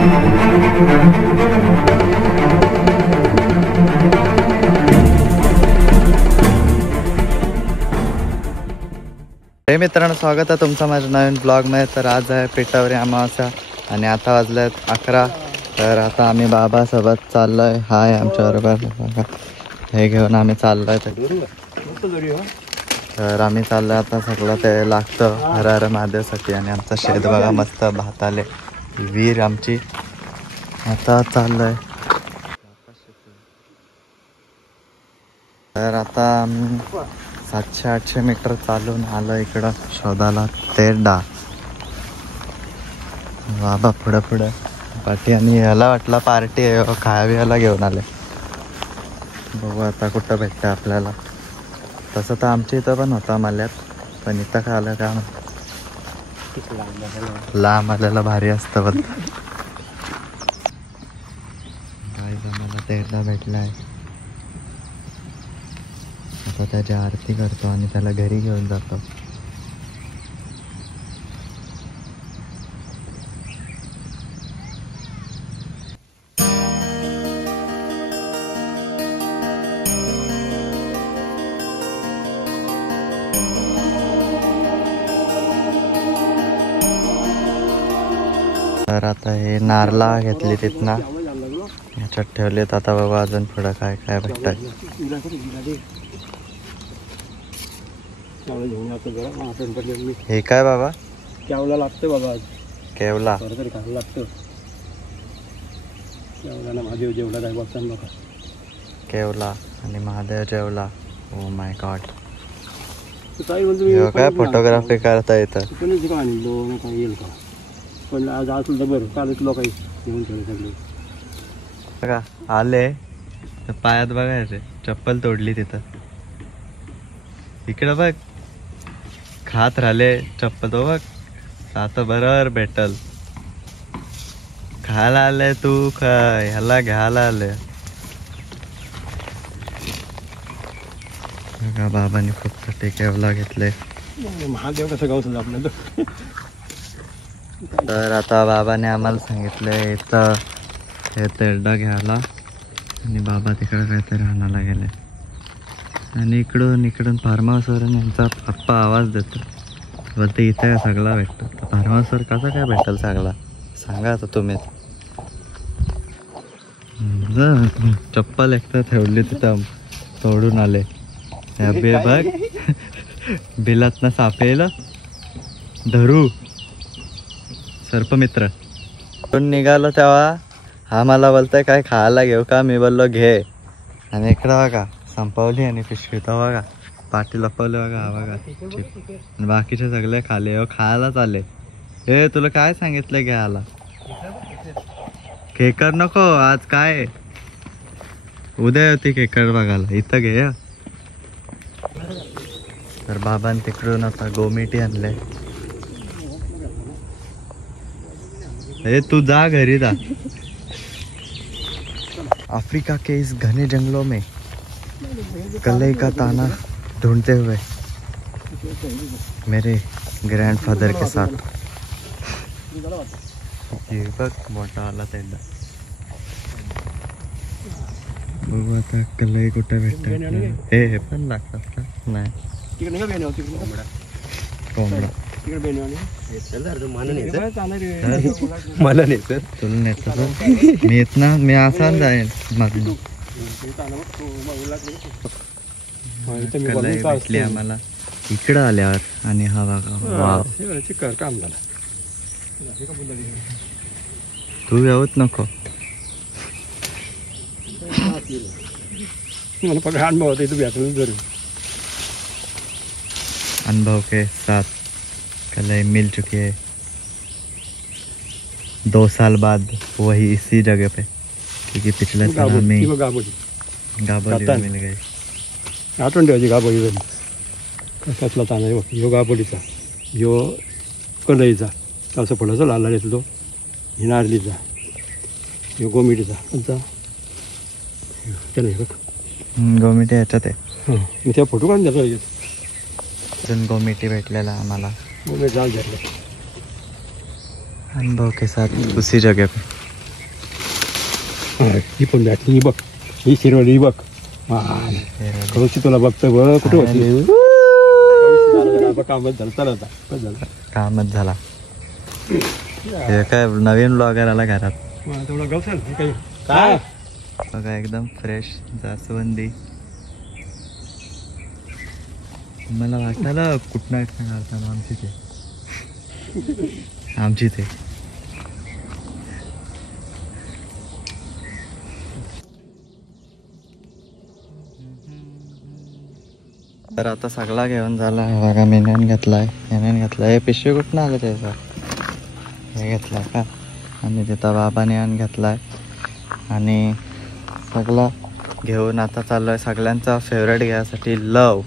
हे मित्रांनो, स्वागत आहे तुमचं माझ्या नवीन ब्लॉगमध्ये. तर आज आहे पेटावरी अमावास्या आणि आता वाजलेत 11. तर आता आम्ही बाबासोबत चाललोय. हाय आमच्याबरोबर बघा, हे घेऊन आम्ही चाललोय. तर आम्ही चाललोय आता. सगळं ते लागतं हर हर महादेवसाठी. आणि आमचं शेत बघा, मस्त भात आले, विहीर आमची. आता चाललोय. तर आता आम्ही 700-800 मीटर चालून आलो इकडं शोधाला तेरडा. बाबा पुढं पुढं पाठी. आणि याला वाटला पार्टी आहे, खायावी याला घेऊन आले. बघू आता कुठं भेटतं आपल्याला. तसं तर आमच्या इथं पण होता मल्यात, पण इथं काय आलं का लांब आलेला भारी असतं. बघ काय मला तेरडा भेटला आहे. आता त्याची आरती करतो आणि त्याला घरी घेऊन जातो. तर आता हे नारळा घेतली तिथनं, ह्याच्यात ठेवलेत. आता बाबा अजून पुढं काय काय भेटतंय. हे काय बाबा? केवला लागतं बाबा. केवला तरी खायला लागतं. केवला महादेव जेवला काय बघता बघा. केवला आणि महादेव जेवला. Oh my God. काय काय फोटोग्राफी करता येतं. काय येईल का? पण आज असलं तर बरं, काल तुला काही घेऊन ठेवले सगळे. बघा आले तर पायात बघायचे चप्पल तोडली तिथं. इकडं बघ, खात राहिले चप्पल. तो बघ आता बरोबर भेटल. खायला आले तू, ह्याला घ्यायला आले. बघा बाबांनी खूप मोठे केवला घेतले. महादेव कसं गावचं आपल्याला. तर आता बाबाने आम्हाला सांगितलंय इथं हे तेरडा घ्यायला. आणि बाबा तिकडं काहीतरी आणायला गेले. आणि इकडून फार्म हाऊसवरून यांचा पप्पा आवाज देतो, बोलते इथे सगळा भेटतो. फार्म हाऊसवर कसा काय भेटेल सगळा, सांगा आता तुम्ही. चप्पल एकदा ठेवली तिथं, तोडून आले. बघ बिलातनं सापेल धरू सर्पमित्र. निघालो तेव्हा हा मला बोलतोय काय खायला घेऊ का. मी बोललो घे. आणि इकडं बघा संपवली आणि पिशवी. तो बघा पाठी लपवले बघा. हा बघा आणि बाकीचे सगळे खाले. खायलाच आले. हे तुला काय सांगितलं घ्यायला. खेकर नको आज, काय उद्या होती खेकर बघायला. इथं घे. तर बाबांनी तिकडून आता गोमिटी आणले. हे तू जा घरी जा. अफ्रीका के इस घने जंगलों में कलई का ताना ढूंढते हुए मेरे ग्रैंडफादर के साथ. ये बघ मोठा आला तेरडा. बघू आता कलई कुठे भेटत. हे पण लागतात का? नाही कोंबडा. मला नाही तर तुला नेत मी येत ना. मी असा जाईल मागून. कलई भेटली आम्हाला इकडं आल्यावर. आणि हा बघा वाव काम झाला. तू येऊच नको. मला पकड अनुभव होता इथं भेटून जरूर. अनुभव के साथ कलई मिल चुकी है 2 साल बाद, वही इसी जगह पे. क्योंकि पिछले साल में गाबोली मिल गई. आठवण ठेवायची गाबोली झाली. कसला ताना आहे बघ. ह्यो गाबोलीचा, ह्यो कलईचा, असं फळाचा लाल लाल येतो तो. ही नारलीचा, ह्यो गोमिटीचा. कोणता त्याला बघ गोमिटी ह्याच्यात आहे. मी त्या फोटो काढून देतो. अजून गोमिटी भेटलेला आम्हाला. गोमिटी जाल घेतला. अनुभव के साथ उसी जगह पे. ही पण बॅटली ही बघ, ही शिरवली बघ. कौशी तुला बघतो बघ, कुठे होती? कामच झालं, चला आता झालं, कामच झाला. हे काय नवीन ब्लॉगर आला घरात. तेवढा गवसल काही काय बघा एकदम फ्रेश जास्वंदी. मला वाटलं कुठनं घालताना आमची ते आमची ते. तर आता सगळा घेऊन झाला. बघा मेन्यान घेतलाय, हे पिशवी कुठनं आलं त्याचं, हे घेतलाय का. आणि तिथं बाबाने आण घेतलाय आणि सगळा घेऊन आता चाललोय सगळ्यांचा फेवरेट घ्यायसाठी लव.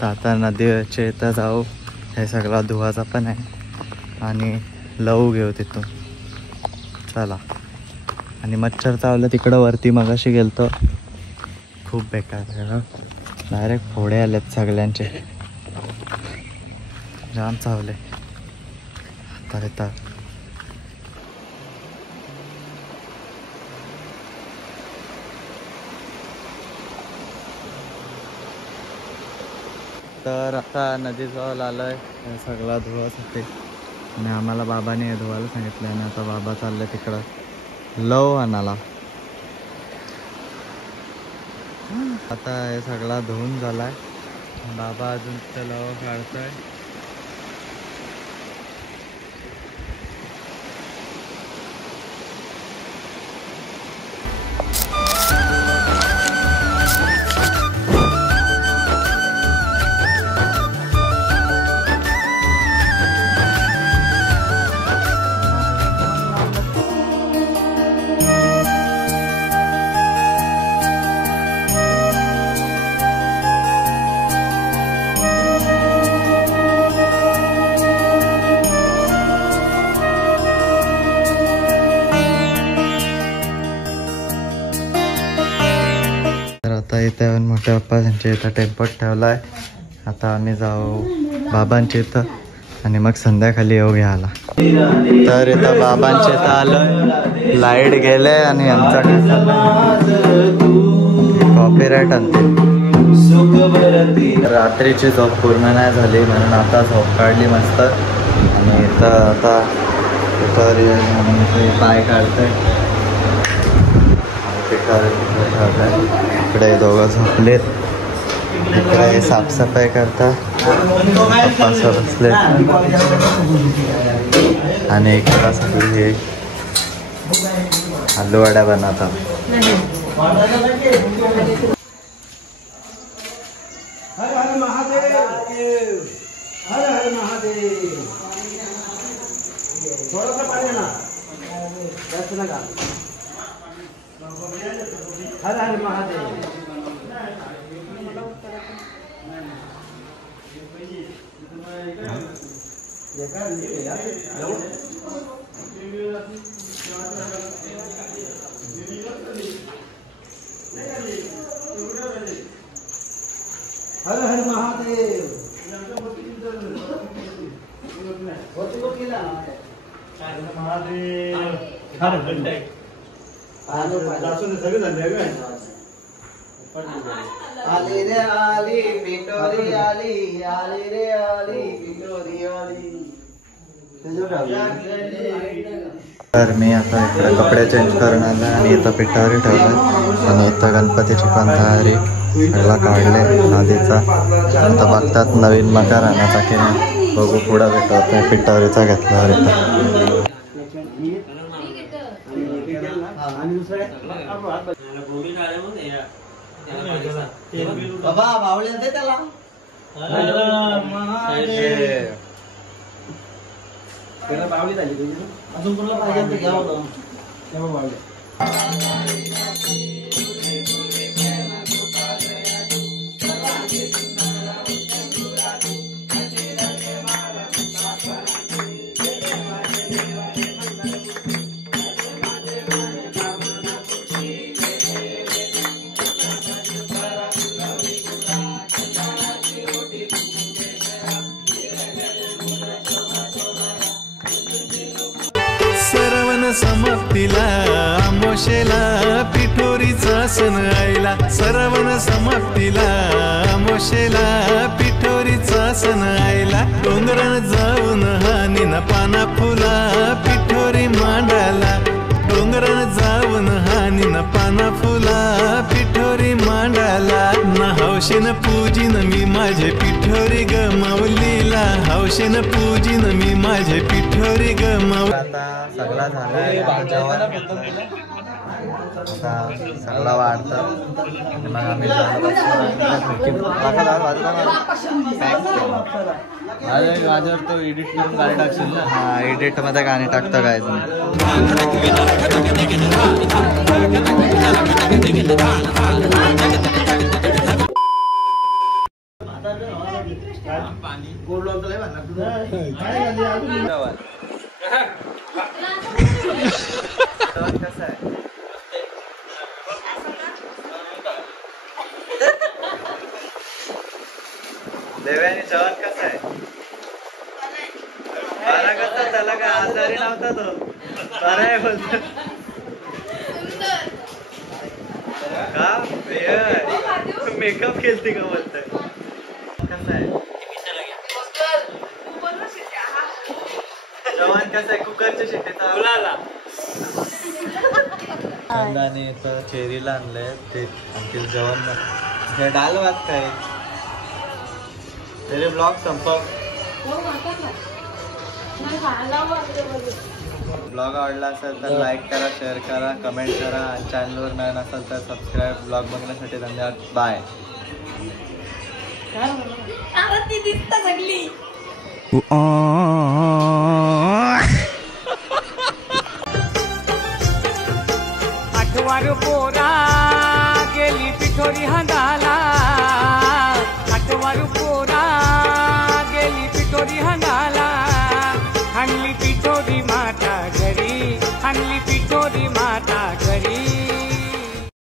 तर आता नदीच्या इथं जाऊ, हे सगळा धुवाचा पण आहे आणि लव घेऊ तिथून. चला. आणि मच्छर चावलं तिकडं वरती, मगाशी गेलतो, खूप बेकार आहे. डायरेक्ट फोडे आलेत सगळ्यांचे, जाम चावले. तर इथं तर आता नदीजवळ आलोय सगळा धुवासाठी. आणि आम्हाला बाबाने धुवायला सांगितलं आणि आता बाबा चालले तिकडं लव आणायला. आता हे सगळा धुवून झालाय, बाबा अजून ते लव काढतोय. आता इथे मोठ्या पप्पा त्यांच्या इथं टेम्पोत ठेवलाय. आता आम्ही जाऊ बाबांच्या इथं आणि मग संध्याकाळी येऊ घ्यायला. तर इथं बाबांच्या इथं आलोय, लाईट गेले आणि आमचा कॉपीराईट आणते. रात्रीची झोप पूर्ण नाही झाली म्हणून आता झोप काढली मस्त. आणि इथं आता पाय काढतोय, इकडे दोघं झोपलेत, इकडे साफसफाई करता पप्पा बसले आणि इकडं सगळी हे आलू वड्या बनवतात. हर हर महादेव, हर हर महादेव. थोडंसं पाणी ना, जास्त नका. हर हर महादेव. हर हर महादेव. आली रे आली पिटोरी आली, आली रे आली पिटोरी आली. तर मी आता इकडे कपडे चेंज करून आलो आणि इथं पिठावरी ठेवलं आणि इथं गणपतीची पण तयारी सगळा काढले नदीचा. आता बघतात नवीन मकार आणायचा की नाही, बघू पुढं भेटवतोय पिठावरीचा घेतल्यावर. इथं बाबा बावळे दे त्याला. बावली झाली अजून कुठला पाहिजे ते घ्यावं. समाप्तीला आमोशेला पिठोरीचा सण आईला. सरवण समाप्तीला आमोशेला पिठोरीचा सण आईला. डोंगरान जाऊन हानीन पाना फुला पिठोरी मांडाला. डोंगरान जाऊन हानीन पाना फुला पिठोरी मांडाला. ना हौशेन पूजिन मी माझे पिठोरी गमावलीला. हौशेन पूजिन मी माझे पिठोरी गमाव. आता सगळा झाला सगळा वाढतं आणि मग आम्ही गाजर तो एडिट करून गाणी टाकशील ना. हा एडिट मध्ये गाणी टाकतो काय कसं आहे देव्याने जेवण कसं आहे बरा कसं त्याला काय आजारी नव्हता तो बरा आहे बोलतो का मेकअप केलती का बोलतोय कसं आहे जेवण कसं आहे कुकरच्या शिट्टीचा मुलाला आणि इथं चेरीला आणलंय ते आणखी जेवण हे डाल भात काय तेरे ब्लॉग संपव. ब्लॉग आवडला असेल तर लाईक करा शेअर करा कमेंट करा आणि चॅनलवर नवीन असेल तर सबस्क्राईब. ब्लॉग बघण्यासाठी धन्यवाद. बाय. आठवार पोरा गेली पिठोरी हांगाला. आठवार पोरा गेली पिठोरी हांगाला. हाणली पिठोरी माठ